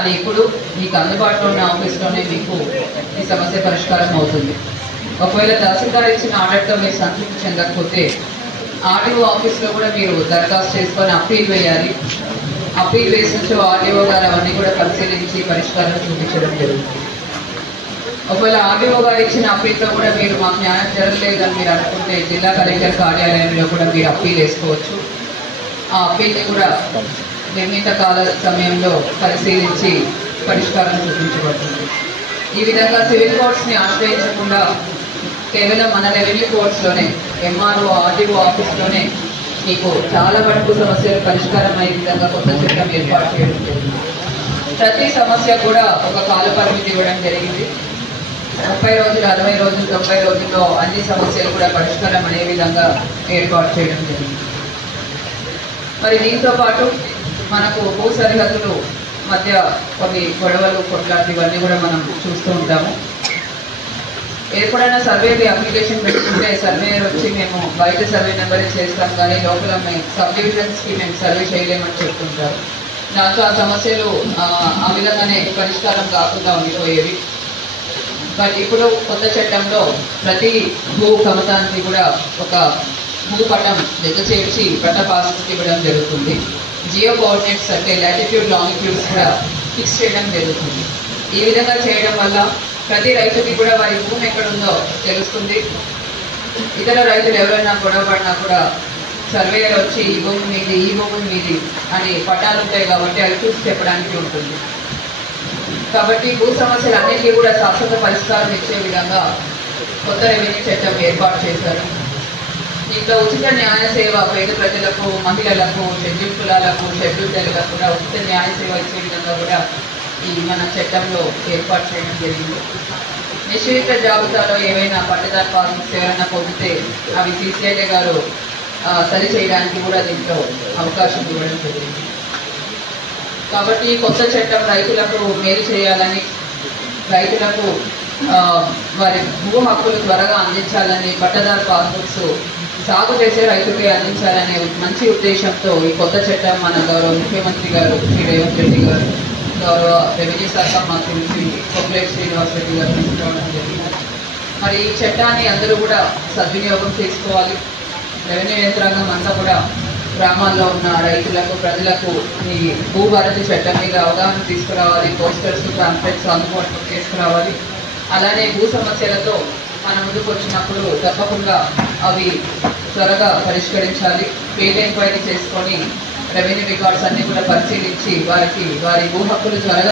అది ఇప్పుడు మీకు అందుబాటులో ఉన్న ఆఫీస్లోనే మీకు ఈ సమస్య పరిష్కారం అవుతుంది. ఒకవేళ తహసీల్దార్ ఇచ్చిన ఆర్డర్తో మీరు సంతృప్తి చెందకపోతే ఆర్డీఓ ఆఫీస్లో కూడా మీరు దరఖాస్తు చేసుకొని అప్పీల్ వేయాలి. అప్పీల్ వేసినచో ఆర్డీఓ గారు అవన్నీ కూడా పరిశీలించి పరిష్కారం చూపించడం జరుగుతుంది. ఒకవేళ ఆర్డీఓ గారు ఇచ్చిన అప్పీల్లో కూడా మీరు మాకు న్యాయం జరగలేదని మీరు అనుకుంటే జిల్లా కలెక్టర్ కార్యాలయంలో కూడా మీరు అప్పీల్ వేసుకోవచ్చు. ఆ అప్పీల్ని కూడా నిర్ణీత కాల సమయంలో పరిశీలించి పరిష్కారం చూపించబడుతుంది. ఈ విధంగా సివిల్ కోర్ట్స్ని ఆశ్రయించకుండా కేవలం మన రెవెన్యూ కోర్ట్స్లోనే ఎంఆర్ఓ ఆర్డీఓ ఆఫీస్లోనే మీకు చాలా వరకు సమస్యలు పరిష్కారం అయ్యే విధంగా కొత్త చట్టం ఏర్పాటు చేయడం జరిగింది. ప్రతి సమస్య కూడా ఒక కాల పరిమితి ఇవ్వడం జరిగింది. 30 రోజులు, 60 రోజులు, 90 రోజుల్లో అన్ని సమస్యలు కూడా పరిష్కారం అనే విధంగా ఏర్పాటు చేయడం జరిగింది. మరి దీంతో పాటు మనకు భూ సరిహద్దులు మధ్య కొన్ని గొడవలు, కొట్లాట్లు ఇవన్నీ కూడా మనం చూస్తూ ఉంటాము. ఎప్పుడైనా సర్వేకి అప్లికేషన్ పెట్టుకుంటే సర్వేయర్ వచ్చి మేము బయట సర్వే నెంబరే చేస్తాం కానీ లోపల మేము సబ్ డివిజన్స్కి మేము సర్వే చేయలేమని చెప్తుంటారు. దాంతో ఆ సమస్యలు ఆ విధంగానే పరిష్కారం కాకుండా ఉండిపోయేవి. బట్ ఇప్పుడు కొత్త చట్టంలో ప్రతి భూ కమతానికి కూడా ఒక భూపటం జత చేర్చి పట్ట పాస్బుక్ ఇవ్వడం జరుగుతుంది. జియో కోఆర్డినేట్స్ అంటే లాటిట్యూడ్ లాంగిట్యూడ్స్ కూడా ఫిక్స్ చేయడం జరుగుతుంది. ఈ విధంగా చేయడం వల్ల ప్రతి రైతుకి కూడా వారి భూమి ఎక్కడుందో తెలుస్తుంది. ఇతర రైతులు ఎవరైనా గొడవ పడినా కూడా సర్వేయర్ వచ్చి ఈ భూమి మీది, ఈ భూమి మీది అని పట్టాలు ఉంటాయి కాబట్టి అవి చూసి చెప్పడానికి ఉంటుంది. కాబట్టి భూ సమస్యలు అన్నిటికీ కూడా శాశ్వత పరిష్కారం ఇచ్చే విధంగా కొత్త రెవెన్యూ చట్టం ఏర్పాటు చేశారు. దీంట్లో ఉచిత న్యాయ సేవ పేద ప్రజలకు, మహిళలకు, షెడ్యూల్ కులాలకు, షెడ్యూల్ తెగలకు కూడా ఉచిత న్యాయ సేవ ఇచ్చే విధంగా కూడా ఈ మన చట్టంలో ఏర్పాటు చేయడం జరిగింది. నిషేధిత జాబితాలో ఏవైనా పట్టదారు పాస్బుక్స్ ఎవరైనా పొందితే అవి సిసిఐ గారు సరి చేయడానికి కూడా దీంట్లో అవకాశం ఇవ్వడం జరిగింది. కాబట్టి కొత్త చట్టం రైతులకు మేలు చేయాలని, రైతులకు వారి భూ హక్కులు త్వరగా అందించాలని, పట్టదారు పాస్బుక్స్ సాగు చేసే రైతులకి అందించాలనే మంచి ఉద్దేశంతో ఈ కొత్త చట్టం మన గౌరవ ముఖ్యమంత్రి గారు శ్రీ రేవంత్ రెడ్డి గారు, గౌరవ రెవెన్యూ శాఖ మంత్రి శ్రీ కొప్పులేటి శ్రీనివాస్ రెడ్డి గారు తీసుకురావడం జరిగింది. మరి ఈ చట్టాన్ని అందరూ కూడా సద్వినియోగం చేసుకోవాలి. రెవెన్యూ యంత్రాంగం అంతా కూడా గ్రామాల్లో ఉన్న రైతులకు, ప్రజలకు ఈ భూభారతి చట్టం మీద అవగాహన తీసుకురావాలి. పోస్టర్స్, పాంప్లెట్స్ అందుబాటులో తీసుకురావాలి. అలానే భూ సమస్యలతో మన ముందుకు వచ్చినప్పుడు తప్పకుండా అవి త్వరగా పరిష్కరించాలి. ఫీల్డ్ ఎంక్వైరీ చేసుకొని రెవెన్యూ రికార్డ్స్ అన్ని కూడా పరిశీలించి వారి భూ హక్కులు త్వరగా